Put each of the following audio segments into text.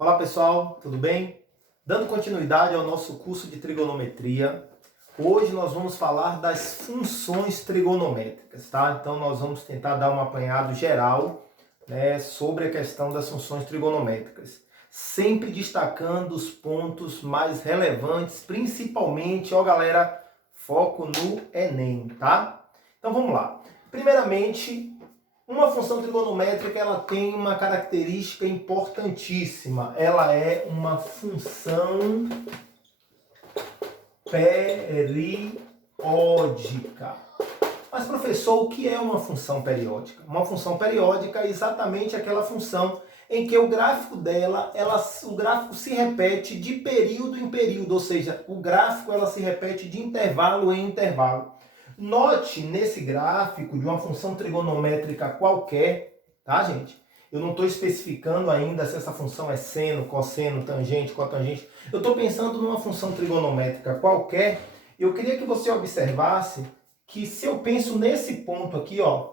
Olá pessoal, tudo bem? Dando continuidade ao nosso curso de trigonometria, hoje nós vamos falar das funções trigonométricas, tá? Então nós vamos tentar dar um apanhado geral, né, sobre a questão das funções trigonométricas, sempre destacando os pontos mais relevantes, principalmente, ó galera, foco no Enem, tá? Então vamos lá. Primeiramente, uma função trigonométrica ela tem uma característica importantíssima. Ela é uma função periódica. Mas, professor, o que é uma função periódica? Uma função periódica é exatamente aquela função em que o gráfico dela, o gráfico se repete de período em período, ou seja, o gráfico ela se repete de intervalo em intervalo. Note nesse gráfico de uma função trigonométrica qualquer, tá, gente? Eu não estou especificando ainda se essa função é seno, cosseno, tangente, cotangente. Eu estou pensando numa função trigonométrica qualquer. Eu queria que você observasse que se eu penso nesse ponto aqui, ó,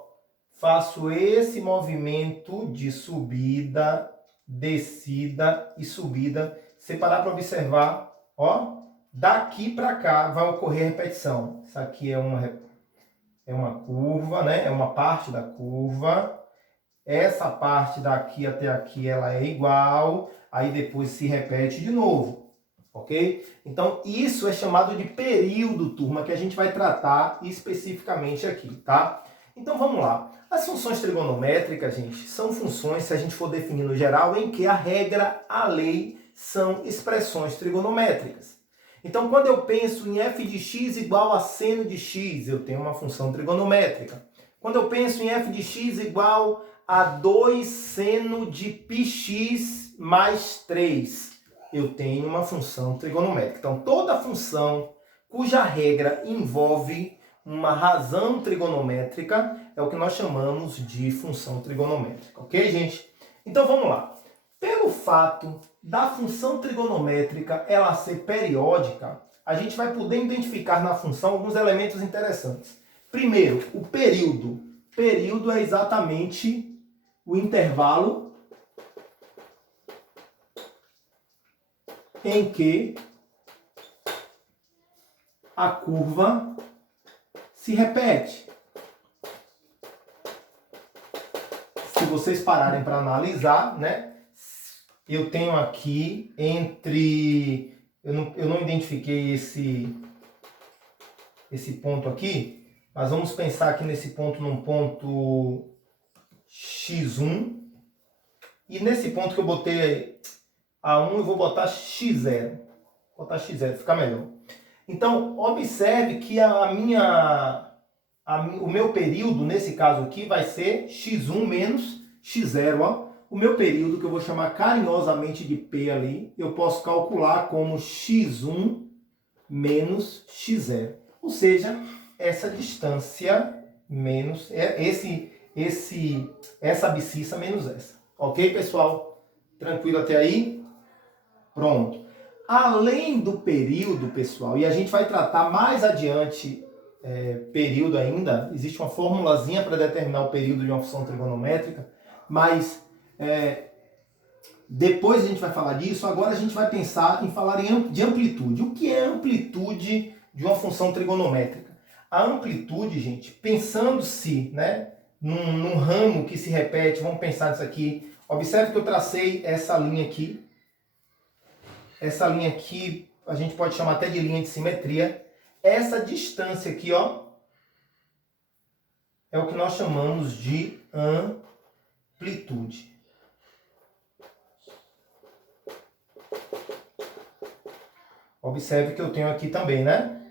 faço esse movimento de subida, descida e subida. Se parar para observar, ó, daqui para cá vai ocorrer repetição. Isso aqui é uma curva, né? É uma parte da curva. Essa parte daqui até aqui ela é igual, aí depois se repete de novo, ok? Então isso é chamado de período, turma, que a gente vai tratar especificamente aqui, tá? Então vamos lá. As funções trigonométricas, gente, são funções, se a gente for definir no geral, em que a regra, a lei, são expressões trigonométricas. Então, quando eu penso em f de x igual a seno de x, eu tenho uma função trigonométrica. Quando eu penso em f de x igual a 2 seno de πx mais 3, eu tenho uma função trigonométrica. Então, toda função cuja regra envolve uma razão trigonométrica é o que nós chamamos de função trigonométrica. Ok, gente? Então, vamos lá. Pelo fato da função trigonométrica ela ser periódica, a gente vai poder identificar na função alguns elementos interessantes. Primeiro, o período. Período é exatamente o intervalo em que a curva se repete. Se vocês pararem para analisar, né? Eu tenho aqui entre... Eu não identifiquei esse ponto aqui, mas vamos pensar aqui nesse ponto num ponto x1. E nesse ponto que eu botei A1, eu vou botar x0. Vou botar x0, fica melhor. Então, observe que o meu período, nesse caso aqui, vai ser x1 menos x0, ó. O meu período, que eu vou chamar carinhosamente de P ali, eu posso calcular como x1 menos x0. Ou seja, essa distância menos essa abscissa menos essa. Ok, pessoal? Tranquilo até aí? Pronto. Além do período, pessoal, e a gente vai tratar mais adiante período ainda, existe uma formulazinha para determinar o período de uma função trigonométrica, mas depois a gente vai falar disso. Agora a gente vai pensar em falar de amplitude. O que é amplitude de uma função trigonométrica? A amplitude, gente, pensando-se, né, num ramo que se repete, vamos pensar nisso aqui. Observe que eu tracei essa linha aqui. Essa linha aqui a gente pode chamar até de linha de simetria. Essa distância aqui, ó, é o que nós chamamos de amplitude. Observe que eu tenho aqui também, né?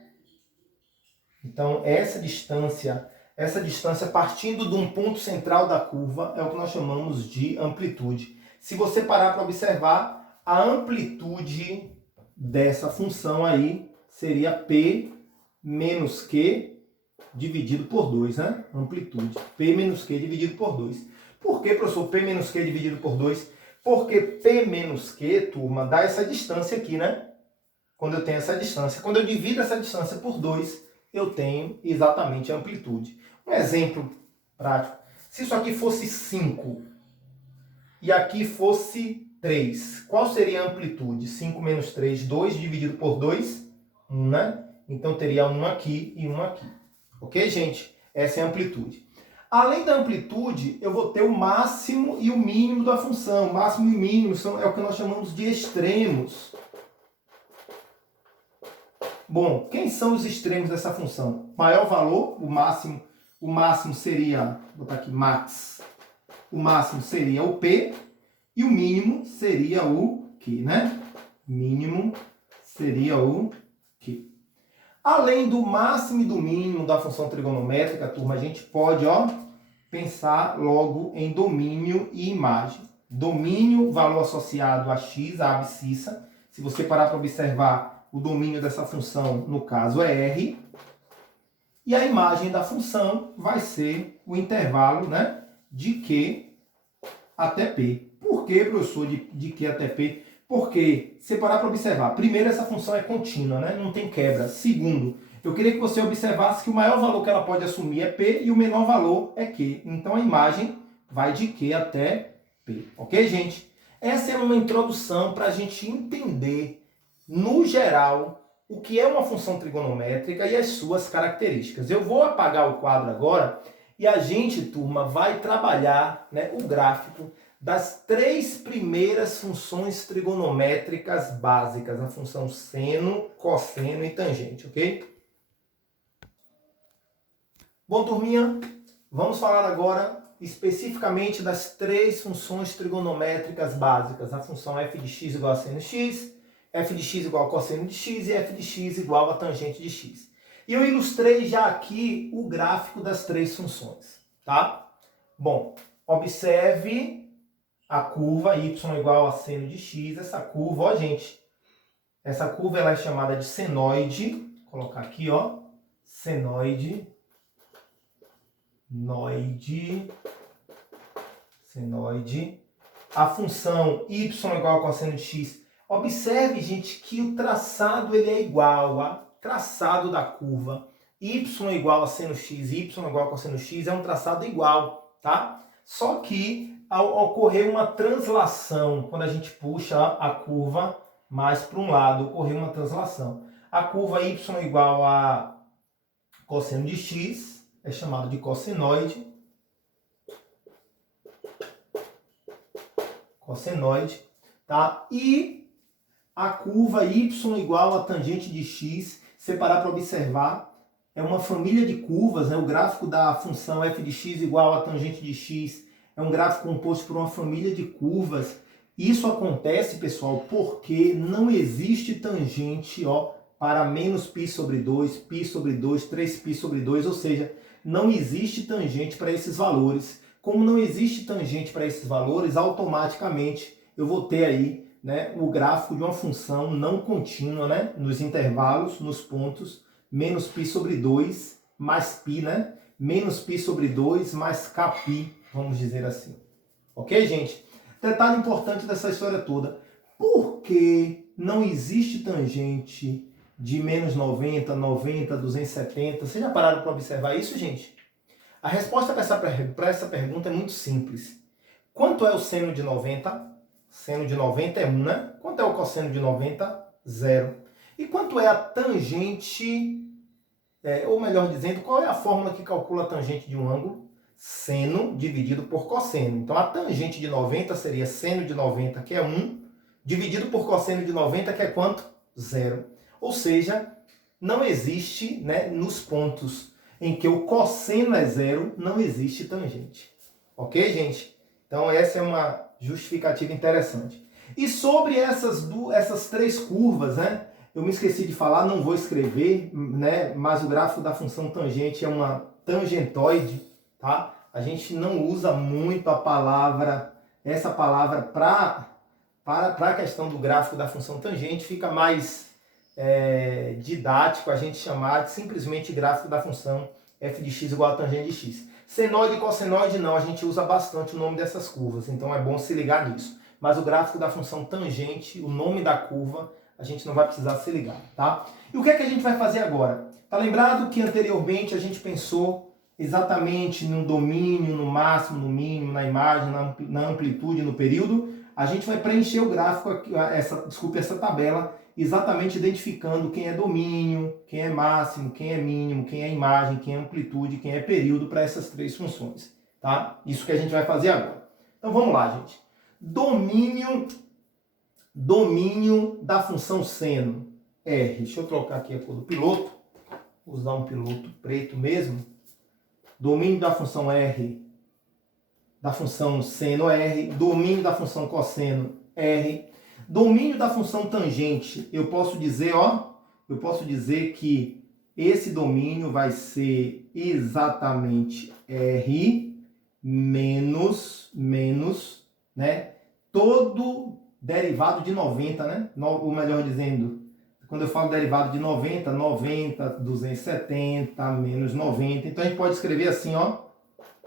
Então, essa distância partindo de um ponto central da curva é o que nós chamamos de amplitude. Se você parar para observar, a amplitude dessa função aí seria P menos Q dividido por 2, né? Amplitude. P menos Q dividido por 2. Por que, professor, P menos Q dividido por 2? Porque P menos Q, turma, dá essa distância aqui, né? Quando eu tenho essa distância. Quando eu divido essa distância por 2, eu tenho exatamente a amplitude. Um exemplo prático. Se isso aqui fosse 5 e aqui fosse 3. Qual seria a amplitude? 5 menos 3, 2 dividido por 2, 1, né? Então teria 1 aqui e 1 aqui. Ok, gente? Essa é a amplitude. Além da amplitude, eu vou ter o máximo e o mínimo da função. O máximo e o mínimo é o que nós chamamos de extremos. Bom, quem são os extremos dessa função? Maior valor, o máximo seria, vou botar aqui, max. O máximo seria o P e o mínimo seria o Q, né? Mínimo seria o Q. Além do máximo e do mínimo da função trigonométrica, turma, a gente pode, pensar logo em domínio e imagem. Domínio, valor associado a x, a abscissa. Se você parar para observar, o domínio dessa função, no caso, é R. E a imagem da função vai ser o intervalo, né, de Q até P. Por que, professor, de Q até P? Porque, se parar para observar, primeiro, essa função é contínua, né, não tem quebra. Segundo, eu queria que você observasse que o maior valor que ela pode assumir é P e o menor valor é Q. Então, a imagem vai de Q até P. Ok, gente? Essa é uma introdução para a gente entender, no geral, o que é uma função trigonométrica e as suas características. Eu vou apagar o quadro agora e a gente, turma, vai trabalhar, né, o gráfico das 3 primeiras funções trigonométricas básicas, a função seno, cosseno e tangente, ok? Bom, turminha, vamos falar agora especificamente das 3 funções trigonométricas básicas, a função f de x igual a seno x, f de x igual a cosseno de x e f de x igual a tangente de x. E eu ilustrei já aqui o gráfico das 3 funções, tá? Bom, observe a curva y igual a seno de x. Essa curva, gente, essa curva ela é chamada de senoide. Vou colocar aqui, senoide, senoide. A função y igual a cosseno de x. Observe, gente, que o traçado ele é igual, traçado da curva y igual a seno x, y igual a cosseno x é um traçado igual, tá? Só que ao ocorrer uma translação, quando a gente puxa a curva mais para um lado, ocorreu uma translação. A curva y igual a cosseno de x é chamado de cossenoide. Cossenoide, tá? E a curva y igual a tangente de x, se parar para observar, é uma família de curvas, né? O gráfico da função f de x igual a tangente de x é um gráfico composto por uma família de curvas. Isso acontece, pessoal, porque não existe tangente, para menos π sobre 2, π sobre 2, 3π sobre 2, ou seja, não existe tangente para esses valores. Como não existe tangente para esses valores, automaticamente eu vou ter aí, né, o gráfico de uma função não contínua, né, nos intervalos, nos pontos, menos π sobre 2 mais π, né, menos π sobre 2 mais kπ, vamos dizer assim. Ok, gente? Detalhe importante dessa história toda. Por que não existe tangente de menos 90, 90, 270? Vocês já pararam para observar isso, gente? A resposta para essa pergunta é muito simples. Quanto é o seno de 90? Seno de 90 é 1, né? Quanto é o cosseno de 90? 0. E quanto é a tangente, ou melhor dizendo, qual é a fórmula que calcula a tangente de um ângulo? Seno dividido por cosseno. Então, a tangente de 90 seria seno de 90, que é 1, dividido por cosseno de 90, que é quanto? 0. Ou seja, não existe, né, nos pontos em que o cosseno é 0, não existe tangente. Ok, gente? Então, essa é uma justificativa interessante. E sobre essas 3 curvas, né, eu me esqueci de falar, não vou escrever, né, mas o gráfico da função tangente é uma tangentoide, tá? A gente não usa muito essa palavra para a questão do gráfico da função tangente, fica mais didático a gente chamar de simplesmente gráfico da função f de x igual a tangente de x. Senoide e cossenoide não, a gente usa bastante o nome dessas curvas, então é bom se ligar nisso. Mas o gráfico da função tangente, o nome da curva, a gente não vai precisar se ligar, tá? E o que é que a gente vai fazer agora? Tá lembrado que anteriormente a gente pensou exatamente no domínio, no máximo, no mínimo, na imagem, na amplitude, no período? a gente vai preencher o gráfico, essa tabela, exatamente identificando quem é domínio, quem é máximo, quem é mínimo, quem é imagem, quem é amplitude, quem é período para essas três funções. Tá? Isso que a gente vai fazer agora. Então vamos lá, gente. Domínio da função seno R. Deixa eu trocar aqui a cor do piloto. Vou usar um piloto preto mesmo. Domínio da função R, da função seno R. Domínio da função cosseno R. Domínio da função tangente, eu posso dizer que esse domínio vai ser exatamente R menos, né? Todo derivado de 90, né? Ou melhor dizendo, quando eu falo derivado de 90, 270 menos 90. Então a gente pode escrever assim, ó,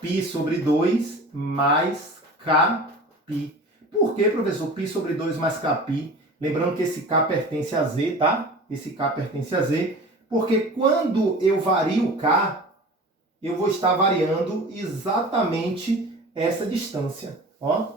π sobre 2 mais kπ. Por que, professor? Π sobre 2 mais kπ. Lembrando que esse k pertence a z, tá? Esse k pertence a z. Porque quando eu vario o k, eu vou estar variando exatamente essa distância. Ó,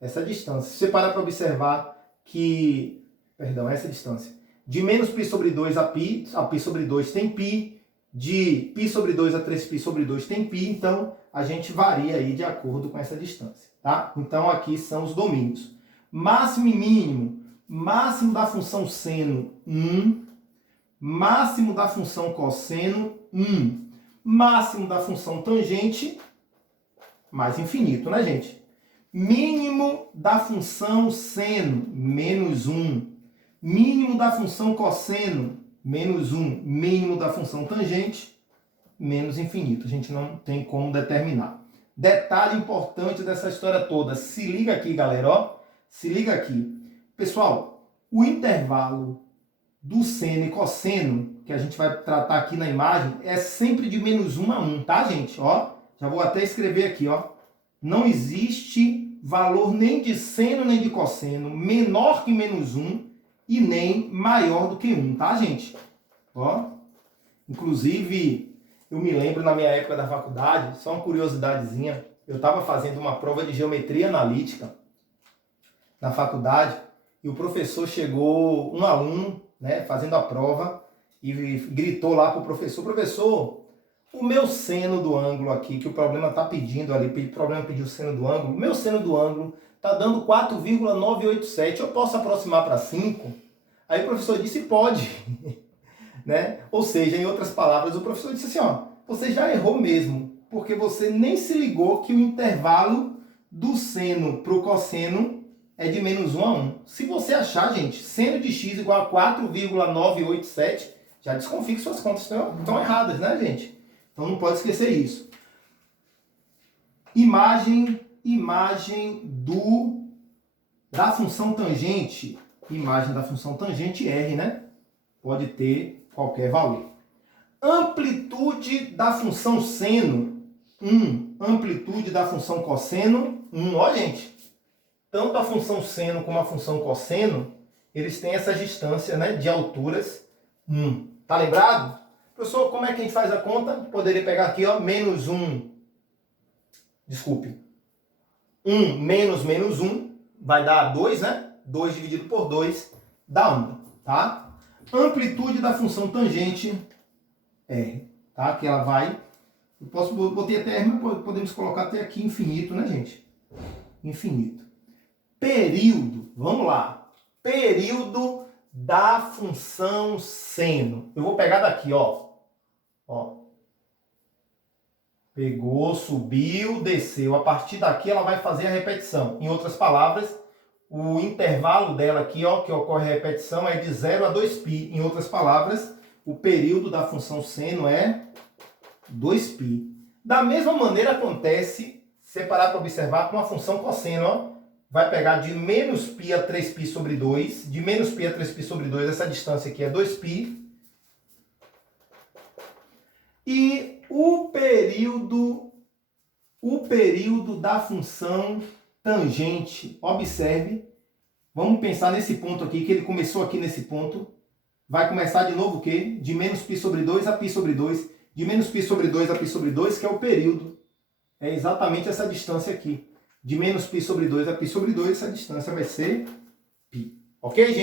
essa distância. Se você parar para observar que... Perdão, essa distância. De menos π sobre 2 a π sobre 2 tem π. De π sobre 2 a 3π sobre 2 tem π. Então, a gente varia aí de acordo com essa distância. Tá? Então, aqui são os domínios. Máximo e mínimo. Máximo da função seno, 1. Máximo da função cosseno, 1. Máximo da função tangente, mais infinito, né, gente? Mínimo da função seno, menos 1. Mínimo da função cosseno, menos 1. Mínimo da função tangente, menos infinito. A gente não tem como determinar. Detalhe importante dessa história toda. Se liga aqui, galera, ó. Se liga aqui. Pessoal, o intervalo do seno e cosseno, que a gente vai tratar aqui na imagem, é sempre de menos 1 a 1, tá, gente? Ó, já vou até escrever aqui, ó. Não existe valor nem de seno nem de cosseno menor que menos 1 e nem maior do que 1, tá, gente? Ó, inclusive, eu me lembro na minha época da faculdade, só uma curiosidadezinha, eu estava fazendo uma prova de geometria analítica na faculdade e o professor chegou, um aluno, né, fazendo a prova, e gritou lá para o professor: professor, o meu seno do ângulo aqui, que o problema está pedindo ali, o problema pediu o seno do ângulo, o meu seno do ângulo está dando 4,987, eu posso aproximar para 5? Aí o professor disse: pode. Né? Ou seja, em outras palavras, o professor disse assim, ó, você já errou mesmo, porque você nem se ligou que o intervalo do seno para o cosseno é de menos 1 a 1. Se você achar, gente, seno de x igual a 4,987, já desconfie que suas contas estão erradas, né, gente? Então não pode esquecer isso. Imagem da função tangente. Imagem da função tangente R, né? Pode ter qualquer valor. Amplitude da função seno, 1. Amplitude da função cosseno, 1. Ó, gente. Tanto a função seno como a função cosseno, eles têm essa distância, né, de alturas 1. Tá lembrado? Professor, como é que a gente faz a conta? Poderia pegar aqui, ó, menos 1. Desculpe. 1 menos 1 vai dar 2, né? 2 dividido por 2 dá 1, tá? Amplitude da função tangente R, tá? Que ela vai... botei até R, mas podemos colocar até aqui infinito, né, gente? Infinito. Período, vamos lá. Período da função seno. Eu vou pegar daqui, ó. Ó. Pegou, subiu, desceu. A partir daqui ela vai fazer a repetição. Em outras palavras, o intervalo dela aqui, ó, que ocorre a repetição, é de 0 a 2π. Em outras palavras, o período da função seno é 2π. Da mesma maneira acontece, se parar para observar, com a função cosseno, ó. Vai pegar de menos π a 3π sobre 2. De menos π a 3π sobre 2, essa distância aqui é 2π. E o período da função tangente, observe, vamos pensar nesse ponto aqui, que ele começou aqui nesse ponto. Vai começar de novo o quê? De menos π sobre 2 a π sobre 2. De menos π sobre 2 a π sobre 2, que é o período. É exatamente essa distância aqui. de menos π sobre 2 a π sobre 2, essa distância vai ser π. Ok, gente?